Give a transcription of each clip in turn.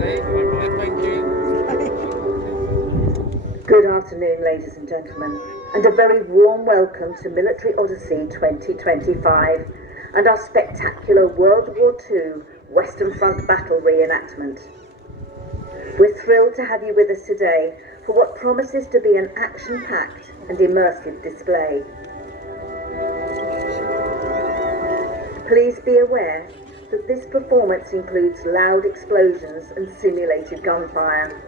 Thank you. Good afternoon, ladies and gentlemen, and a very warm welcome to Military Odyssey 2025 and our spectacular World War II Western Front battle reenactment. We're thrilled to have you with us today for what promises to be an action-packed and immersive display. Please be aware that this performance includes loud explosions and simulated gunfire.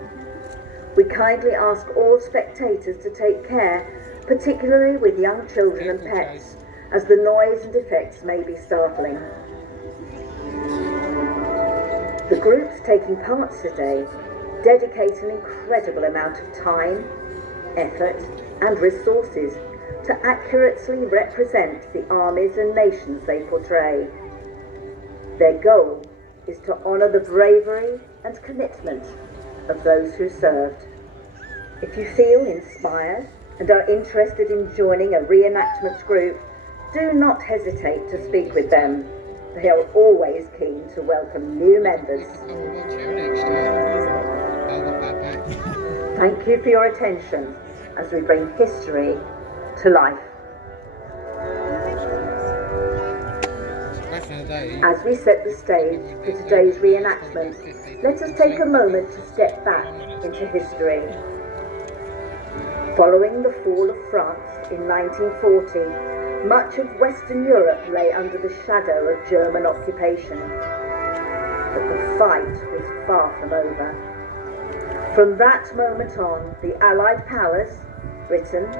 We kindly ask all spectators to take care, particularly with young children and pets, as the noise and effects may be startling. The groups taking part today dedicate an incredible amount of time, effort and resources to accurately represent the armies and nations they portray. Their goal is to honour the bravery and commitment of those who served. If you feel inspired and are interested in joining a reenactment group, do not hesitate to speak with them. They are always keen to welcome new members. Thank you for your attention as we bring history to life. As we set the stage for today's reenactment, let us take a moment to step back into history. Following the fall of France in 1940, much of Western Europe lay under the shadow of German occupation. But the fight was far from over. From that moment on, the Allied powers, Britain,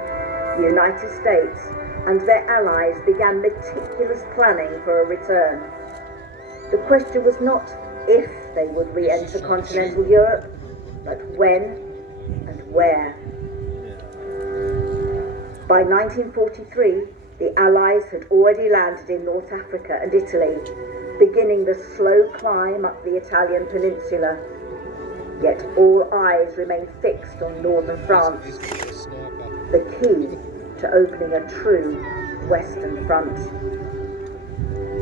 the United States, and their allies began meticulous planning for a return. The question was not if they would re-enter continental Europe, but when and where. By 1943, the Allies had already landed in North Africa and Italy, beginning the slow climb up the Italian peninsula. Yet all eyes remained fixed on northern France, the key to opening a true Western Front.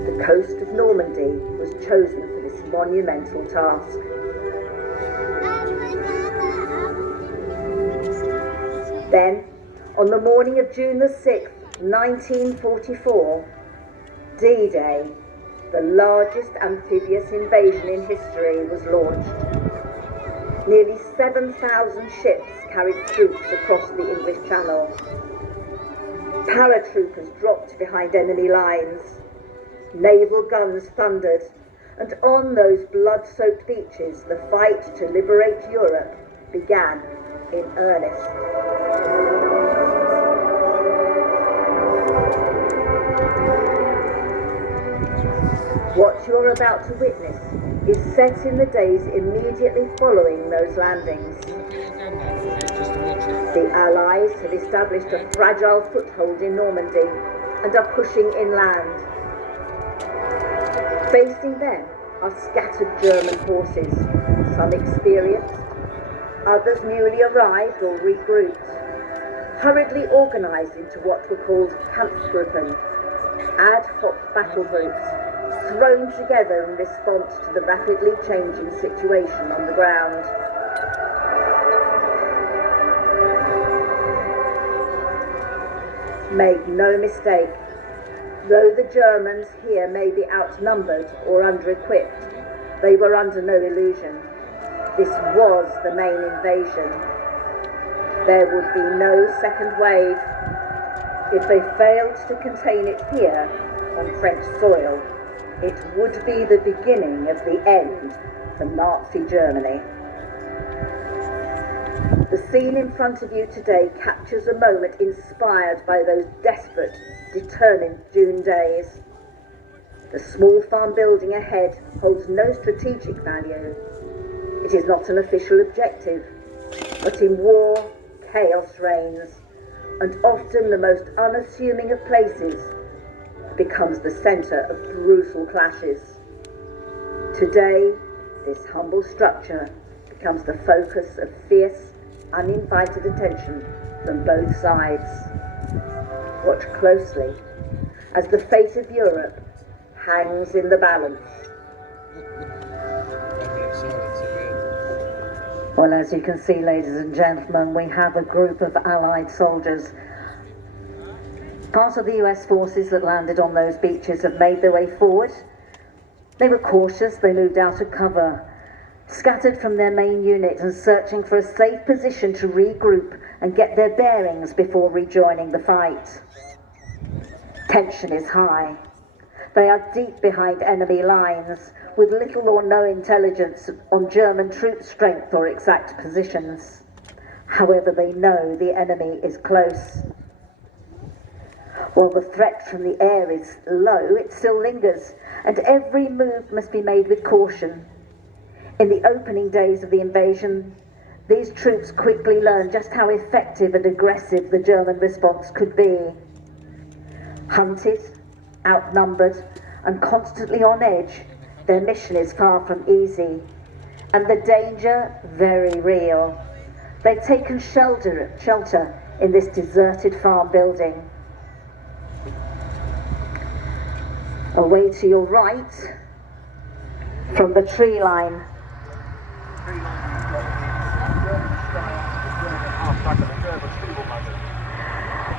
The coast of Normandy was chosen for this monumental task. Then, on the morning of June the 6th, 1944, D-Day, the largest amphibious invasion in history, was launched. Nearly 7,000 ships carried troops across the English Channel. Paratroopers dropped behind enemy lines. Naval guns thundered, and on those blood-soaked beaches, the fight to liberate Europe began in earnest. What you're about to witness is set in the days immediately following those landings. The Allies have established a fragile foothold in Normandy and are pushing inland. Facing them are scattered German forces, some experienced, others newly arrived or regrouped, hurriedly organised into what were called Kampfgruppen, ad hoc battle groups, thrown together in response to the rapidly changing situation on the ground. Make no mistake, though the Germans here may be outnumbered or under-equipped, they were under no illusion. This was the main invasion. There would be no second wave. If they failed to contain it here, on French soil, it would be the beginning of the end for Nazi Germany. The scene in front of you today captures a moment inspired by those desperate, determined June days. The small farm building ahead holds no strategic value. It is not an official objective, but in war, chaos reigns, and often the most unassuming of places becomes the centre of brutal clashes. Today, this humble structure becomes the focus of fierce, uninvited attention from both sides. Watch closely as the fate of Europe hangs in the balance. Well, as you can see, ladies and gentlemen, we have a group of Allied soldiers. Part of the US forces that landed on those beaches have made their way forward. They were cautious, they moved out of cover, scattered from their main unit and searching for a safe position to regroup and get their bearings before rejoining the fight. Tension is high. They are deep behind enemy lines, with little or no intelligence on German troop strength or exact positions. However, they know the enemy is close. While the threat from the air is low, it still lingers, and every move must be made with caution. In the opening days of the invasion, these troops quickly learned just how effective and aggressive the German response could be. Hunted, outnumbered, and constantly on edge, their mission is far from easy, and the danger very real. They've taken shelter in this deserted farm building. Away to your right, from the tree line.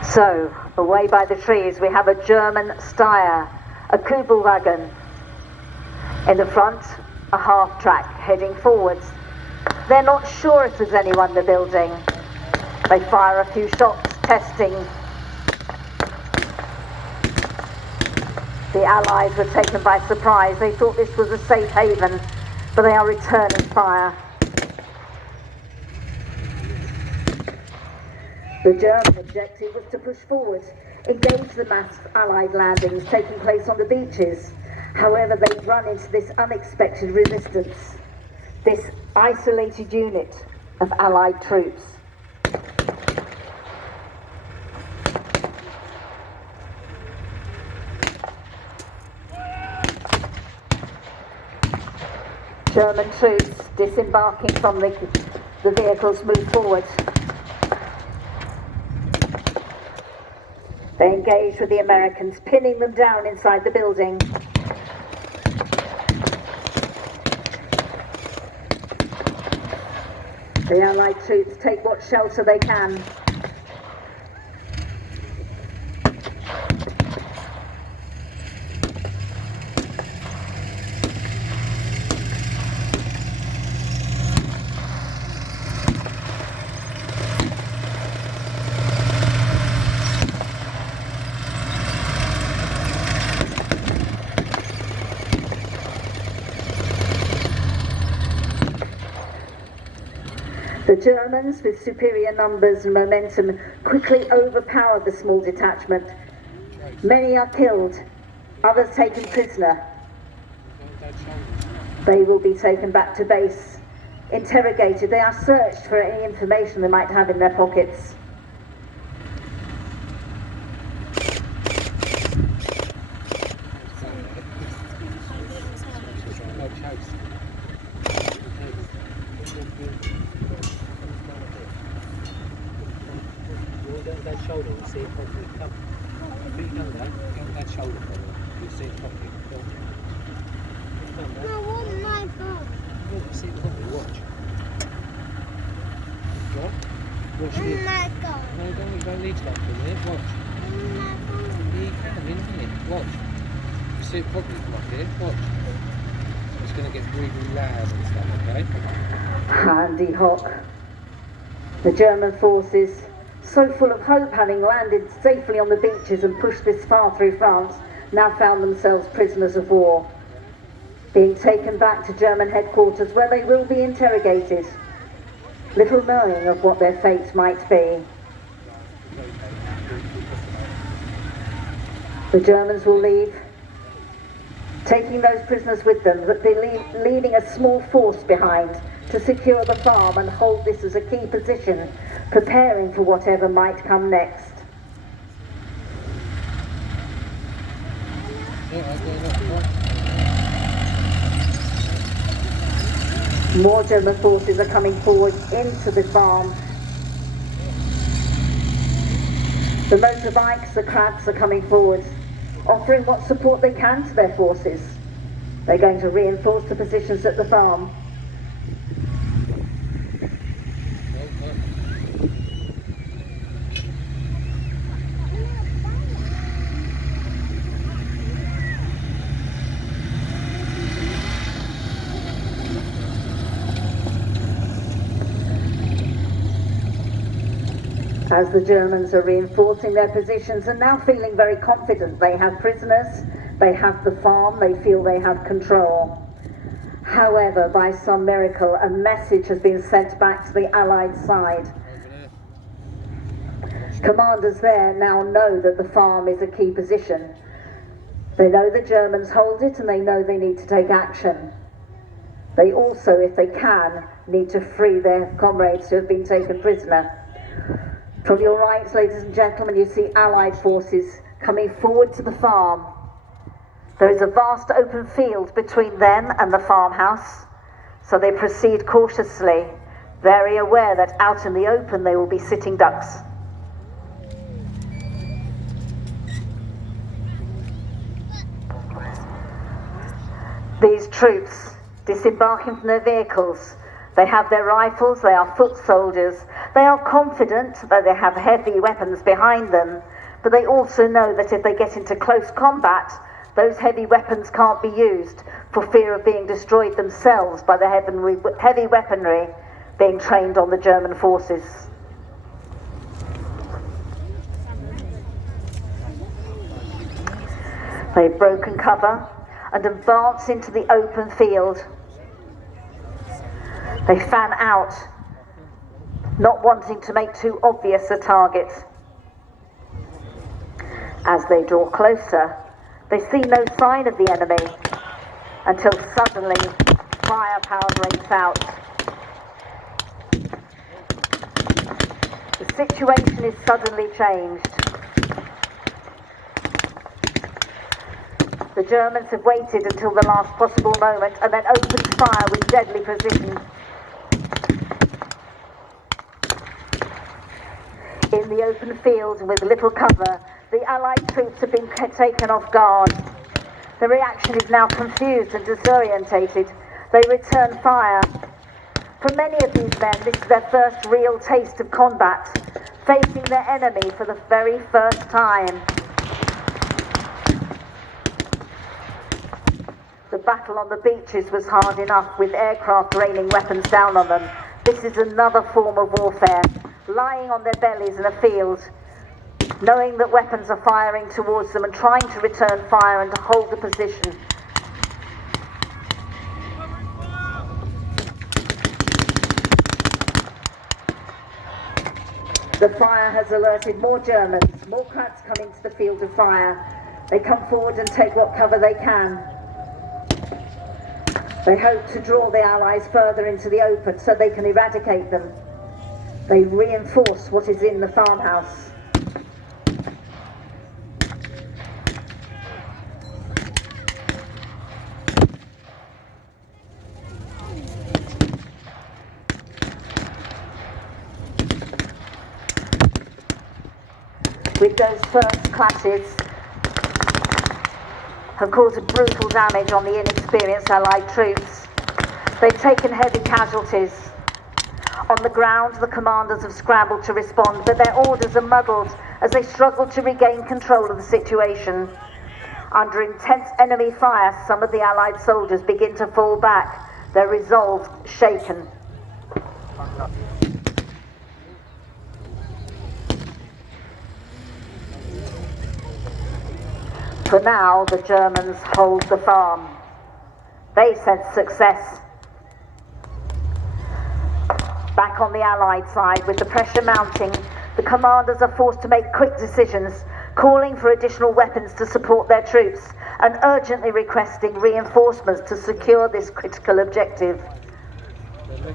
So, away by the trees, we have a German Steyr, a Kubelwagen. In the front, a half-track heading forwards. They're not sure if there's anyone in the building. They fire a few shots, testing. The Allies were taken by surprise. They thought this was a safe haven, but they are returning fire. The German objective was to push forward, engage the mass Allied landings taking place on the beaches. However, they'd run into this unexpected resistance, this isolated unit of Allied troops. German troops disembarking from the vehicles move forward. They engage with the Americans, pinning them down inside the building. The Allied troops take what shelter they can. The Germans, with superior numbers and momentum, quickly overpower the small detachment. Many are killed, others taken prisoner. They will be taken back to base, interrogated. They are searched for any information they might have in their pockets. That shoulder and see it properly. Come. If you know that, go on that shoulder properly. You'll see it properly. Go on. Come on, No, what my God. Look, see it properly. Watch. What? Watch Oh this. my God. No, you don't need to go for a minute. Watch. Oh my God. Yeah, you can in a minute. Watch. You see it properly from up here. Watch. It's going to get really, really loud and stuff, okay? Handy Hock. The German forces, so full of hope, having landed safely on the beaches and pushed this far through France, now found themselves prisoners of war, being taken back to German headquarters where they will be interrogated, little knowing of what their fate might be. The Germans will leave, taking those prisoners with them, but they're leaving a small force behind to secure the farm and hold this as a key position, preparing for whatever might come next. More German forces are coming forward into the farm. The motorbikes, the crabs are coming forward, offering what support they can to their forces. They're going to reinforce the positions at the farm. As the Germans are reinforcing their positions and now feeling very confident they have prisoners, they have the farm, they feel they have control. However, by some miracle, a message has been sent back to the Allied side. Commanders there now know that the farm is a key position. They know the Germans hold it and they know they need to take action. They also, if they can, need to free their comrades who have been taken prisoner. From your right, ladies and gentlemen, you see Allied forces coming forward to the farm. There is a vast open field between them and the farmhouse, so they proceed cautiously, very aware that out in the open they will be sitting ducks. These troops, disembarking from their vehicles, they have their rifles, they are foot soldiers, they are confident that they have heavy weapons behind them, but they also know that if they get into close combat, those heavy weapons can't be used for fear of being destroyed themselves by the heavy weaponry being trained on the German forces. They've broken cover and advance into the open field. They fan out, not wanting to make too obvious a target. As they draw closer, they see no sign of the enemy until suddenly firepower breaks out. The situation is suddenly changed. The Germans have waited until the last possible moment and then opened fire with deadly precision. In the open field and with little cover, the Allied troops have been taken off guard. The reaction is now confused and disorientated. They return fire. For many of these men, this is their first real taste of combat, facing their enemy for the very first time. The battle on the beaches was hard enough, with aircraft raining weapons down on them. This is another form of warfare, lying on their bellies in a field, knowing that weapons are firing towards them and trying to return fire and to hold the position. The fire has alerted more Germans. More crowds come into the field of fire. They come forward and take what cover they can. They hope to draw the Allies further into the open so they can eradicate them. They reinforce what is in the farmhouse. With those first clashes, have caused brutal damage on the inexperienced Allied troops. They've taken heavy casualties. On the ground, the commanders have scrambled to respond, but their orders are muddled as they struggle to regain control of the situation. Under intense enemy fire, some of the Allied soldiers begin to fall back, their resolve shaken. For now, the Germans hold the farm. They sense success. Back on the Allied side, with the pressure mounting, the commanders are forced to make quick decisions, calling for additional weapons to support their troops and urgently requesting reinforcements to secure this critical objective.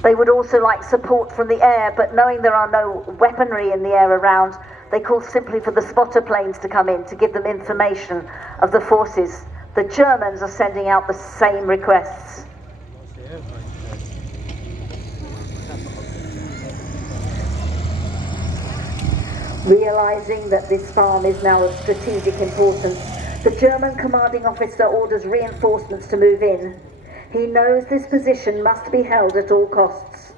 They would also like support from the air, but knowing there are no weaponry in the air around, they call simply for the spotter planes to come in to give them information of the forces. The Germans are sending out the same requests. Realizing that this farm is now of strategic importance, the German commanding officer orders reinforcements to move in. He knows this position must be held at all costs.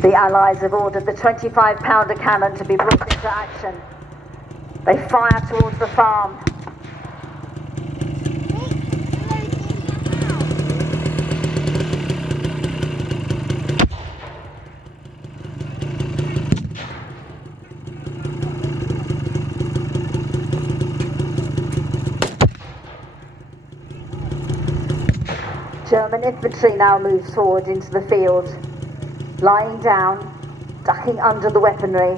The Allies have ordered the 25-pounder cannon to be brought into action. They fire towards the farm. German infantry now moves forward into the field, lying down, ducking under the weaponry,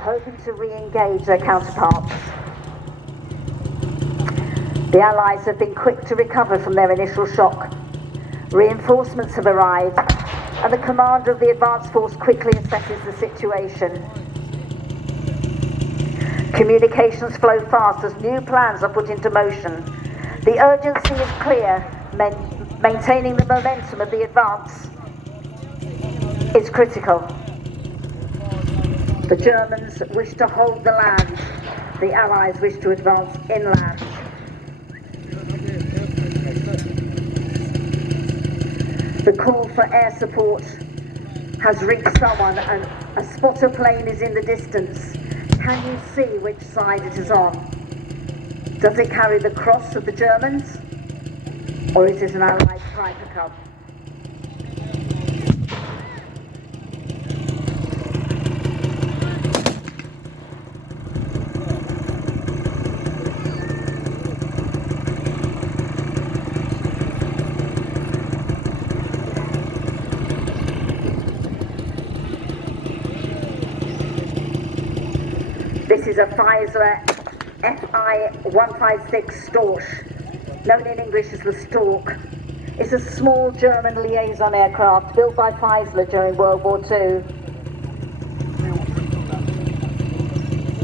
hoping to re-engage their counterparts. The Allies have been quick to recover from their initial shock. Reinforcements have arrived, and the commander of the advance force quickly assesses the situation. Communications flow fast as new plans are put into motion. The urgency is clear. Maintaining the momentum of the advance is critical. The Germans wish to hold the land. The Allies wish to advance inland. The call for air support has reached someone, and a spotter plane is in the distance. Can you see which side it is on? Does it carry the cross of the Germans? Or is it an Allied Piper Cub? This is a Pfizer FI-156 Storch, known in English as the Stork. It's a small German liaison aircraft built by Pfizer during World War II.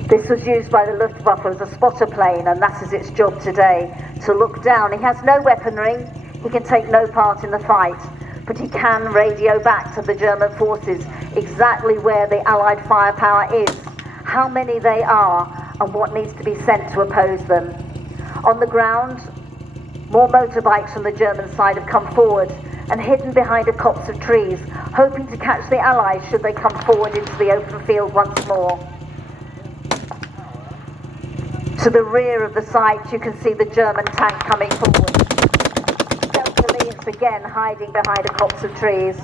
This was used by the Luftwaffe as a spotter plane, and that is its job today, to look down. He has no weaponry, he can take no part in the fight, but he can radio back to the German forces exactly where the Allied firepower is, how many they are, and what needs to be sent to oppose them. On the ground, more motorbikes from the German side have come forward and hidden behind a copse of trees, hoping to catch the Allies should they come forward into the open field once more. To the rear of the site, you can see the German tank coming forward. Stealthily, it's again hiding behind a copse of trees.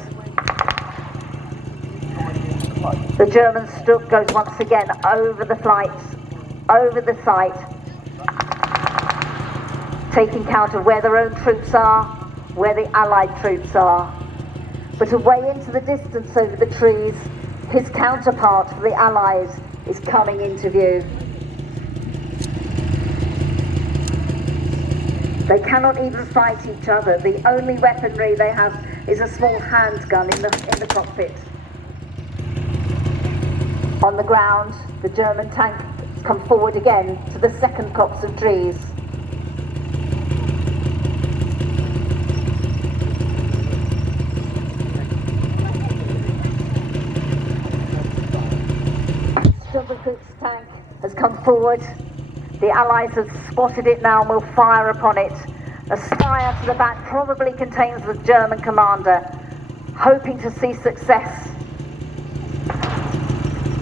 The German Stuck goes once again over the flights, over the site, taking count of where their own troops are, where the Allied troops are. But away into the distance over the trees, his counterpart for the Allies is coming into view. They cannot even fight each other. The only weaponry they have is a small handgun in the cockpit. On the ground, the German tank has come forward again to the second copse of trees. Stubblecook's tank has come forward. The Allies have spotted it now and will fire upon it. A spire to the back probably contains the German commander, hoping to see success.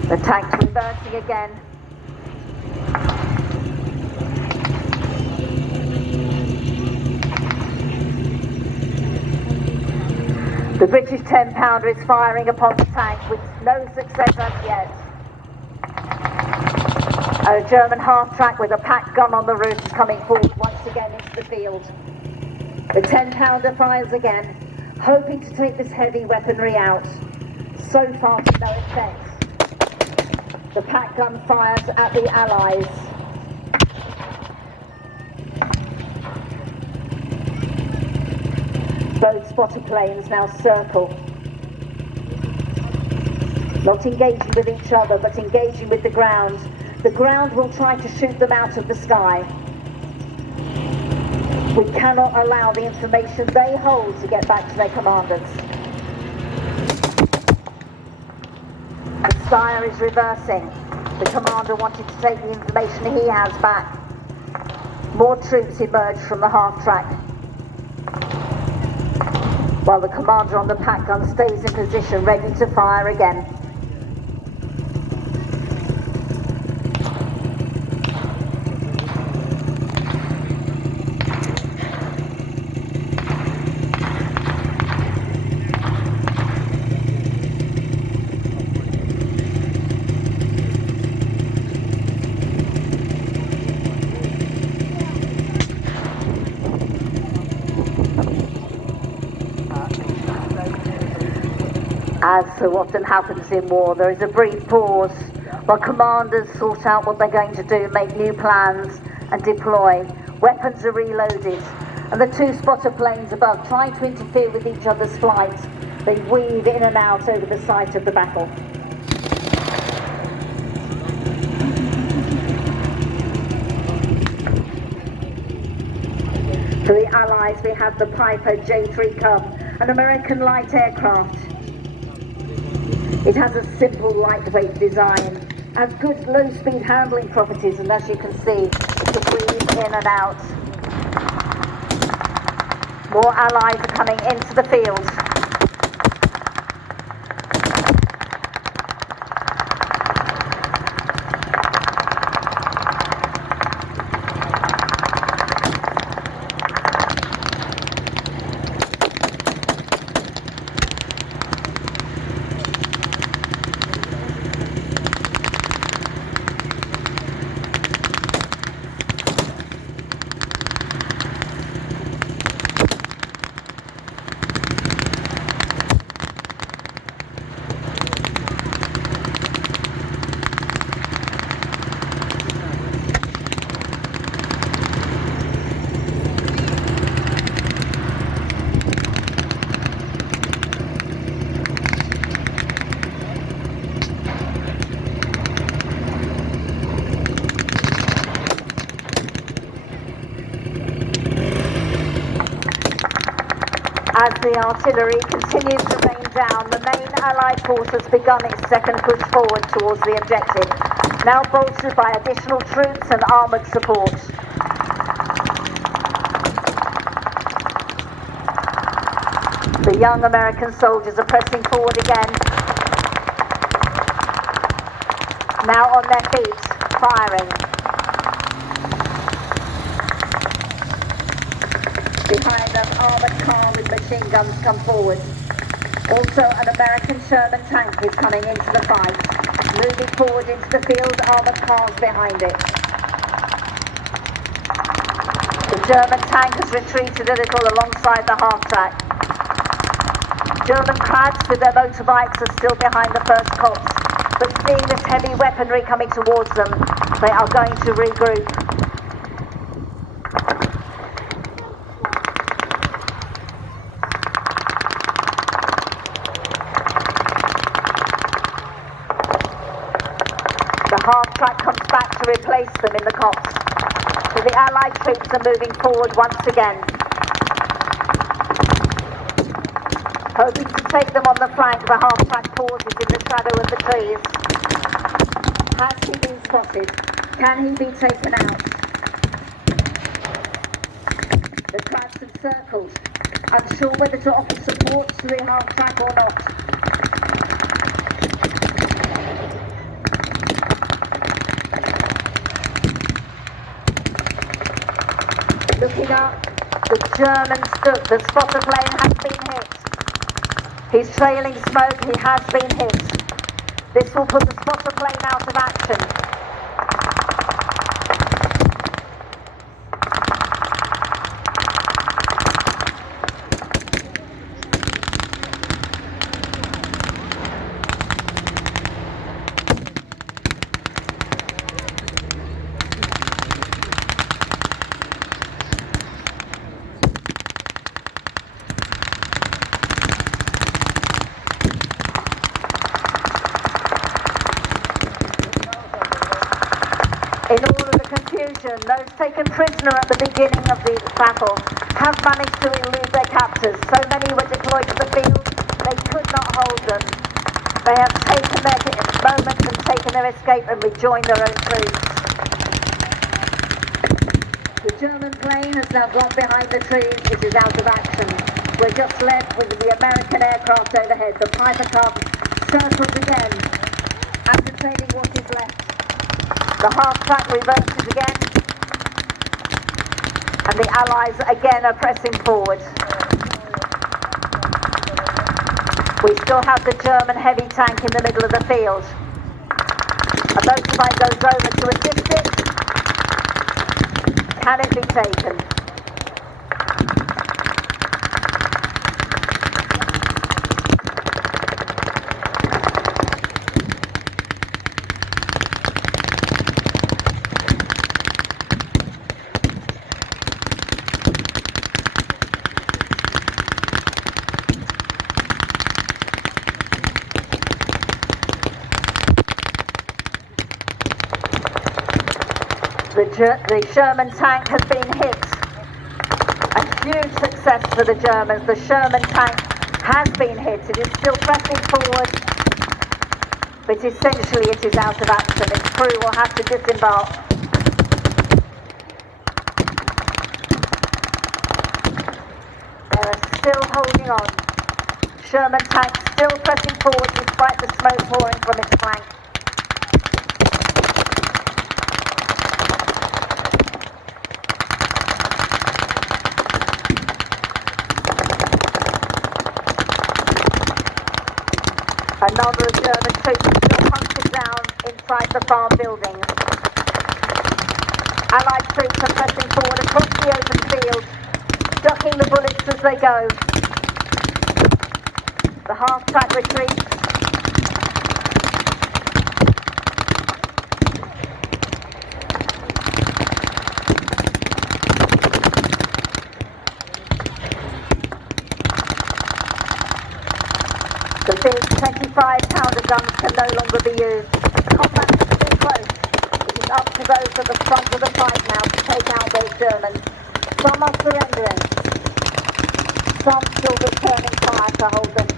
The tank's reversing again. The British 10-pounder is firing upon the tank with no success as yet. A German half-track with a pack gun on the roof is coming forward once again into the field. The 10-pounder fires again, hoping to take this heavy weaponry out. So far to no effect. The pack gun fires at the Allies. Both spotter planes now circle. Not engaging with each other, but engaging with the ground. The ground will try to shoot them out of the sky. We cannot allow the information they hold to get back to their commanders. The spire is reversing. The commander wanted to take the information he has back. More troops emerge from the half-track, while the commander on the pack gun stays in position, ready to fire again. As so often happens in war, there is a brief pause while commanders sort out what they're going to do, make new plans and deploy. Weapons are reloaded, and the two spotter planes above, trying to interfere with each other's flights, they weave in and out over the site of the battle. For the Allies, we have the Piper J3 Cub, an American light aircraft. It has a simple, lightweight design, has good low-speed handling properties, and as you can see, it can weave in and out. More Allies are coming into the field. As the artillery continues to rain down, the main Allied force has begun its second push forward towards the objective, now bolstered by additional troops and armoured support. The young American soldiers are pressing forward again, now on their feet, firing. Behind them, armoured car with machine guns come forward. Also, an American Sherman tank is coming into the fight. Moving forward into the field, armoured cars behind it. The German tank has retreated a little alongside the half-track. German Krats with their motorbikes are still behind the first cops, but seeing this heavy weaponry coming towards them, they are going to regroup. The half-track comes back to replace them in the copse. So the Allied troops are moving forward once again. Hoping to take them on the flank, the half-track pauses in the shadow of the trees. Has he been spotted? Can he be taken out? The Krats encircled, unsure whether to offer support to the half-track or not. Looking up, the spotter plane has been hit. He's trailing smoke, he has been hit. This will put the spotter plane out of action. In all of the confusion, those taken prisoner at the beginning of the battle have managed to elude their captors. So many were deployed to the field, they could not hold them. They have taken their moment and taken their escape and rejoined their own troops. The German plane has now gone behind the trees. It is out of action. We're just left with the American aircraft overhead. The Piper Cub circles again, ascertaining what is left. The half-track reverses again, and the Allies again are pressing forward. We still have the German heavy tank in the middle of the field. A motorbike goes over to assist it. Can it be taken? The Sherman tank has been hit. A huge success for the Germans. The Sherman tank has been hit. It is still pressing forward, but essentially it is out of action. Its crew will have to disembark. They are still holding on. Sherman tank still pressing forward despite the smoke pouring from its flank. Another of German troops still hunkered down inside the farm buildings. Allied troops are pressing forward across the open field, ducking the bullets as they go. The half-track retreat. The big 25-pounder guns can no longer be used. Combat is too close. It is up to those at the front of the fight now to take out those Germans. Some are surrendering. Some still returning fire to hold them.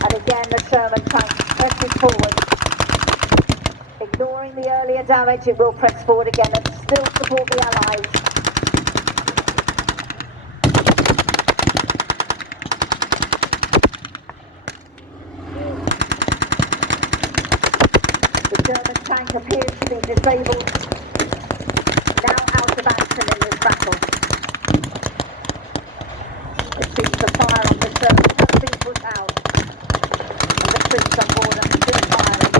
And again the Sherman tank presses forward. Ignoring the earlier damage, it will press forward again and still support the Allies. The German tank appears to be disabled, now out of action in this battle. It seems the fire on the Sherman has been put out, and the troops on board are still firing.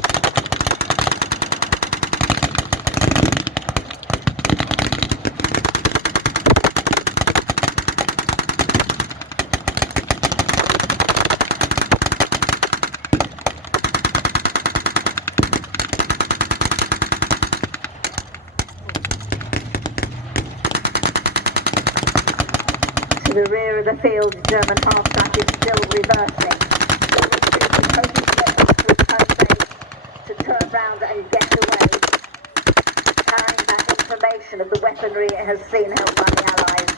To the rear of the field, the German half-track is still reversing. The retreat is hoping to get back to its home base, to turn round and get away, carrying back information of the weaponry it has seen held by the Allies.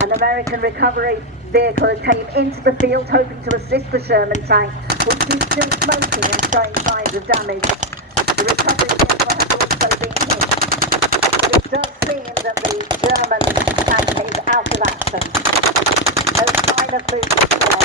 An American recovery vehicle came into the field hoping to assist the Sherman tank, which is still smoking and showing signs of damage. The recovery vehicle has also been hit. But it does seem that the German tank is out of action. No sign of movement still.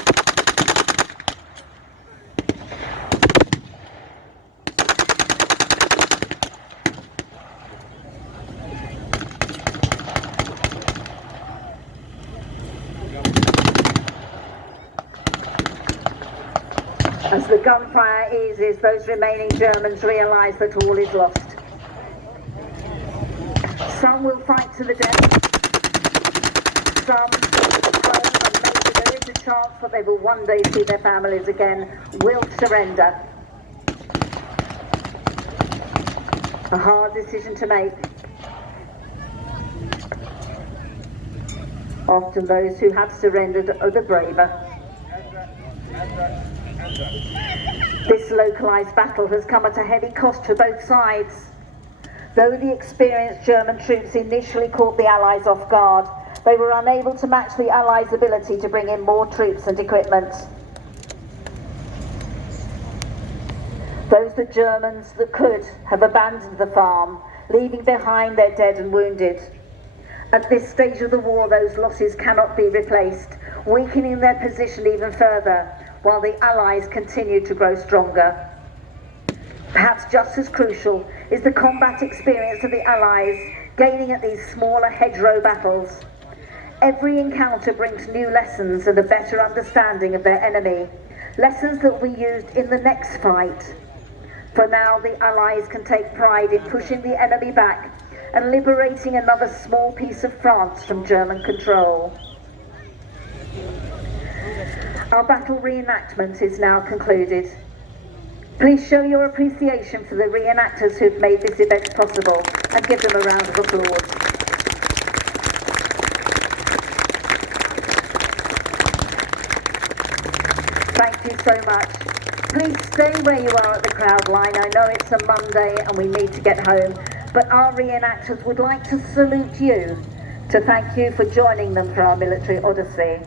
As the gunfire eases, those remaining Germans realise that all is lost. Some will fight to the death. Some will prone, and maybe there is a chance that they will one day see their families again, will surrender. A hard decision to make. Often those who have surrendered are the braver. This localised battle has come at a heavy cost for both sides. Though the experienced German troops initially caught the Allies off guard, they were unable to match the Allies' ability to bring in more troops and equipment. Those the Germans that could have abandoned the farm, leaving behind their dead and wounded. At this stage of the war, those losses cannot be replaced, weakening their position even further, while the Allies continue to grow stronger. Perhaps just as crucial is the combat experience of the Allies gaining at these smaller hedgerow battles. Every encounter brings new lessons and a better understanding of their enemy, lessons that will be used in the next fight. For now, the Allies can take pride in pushing the enemy back and liberating another small piece of France from German control. Our battle reenactment is now concluded. Please show your appreciation for the reenactors who've made this event possible and give them a round of applause. Thank you so much. Please stay where you are at the crowd line. I know it's a Monday and we need to get home, but our reenactors would like to salute you to thank you for joining them for our military Odyssey.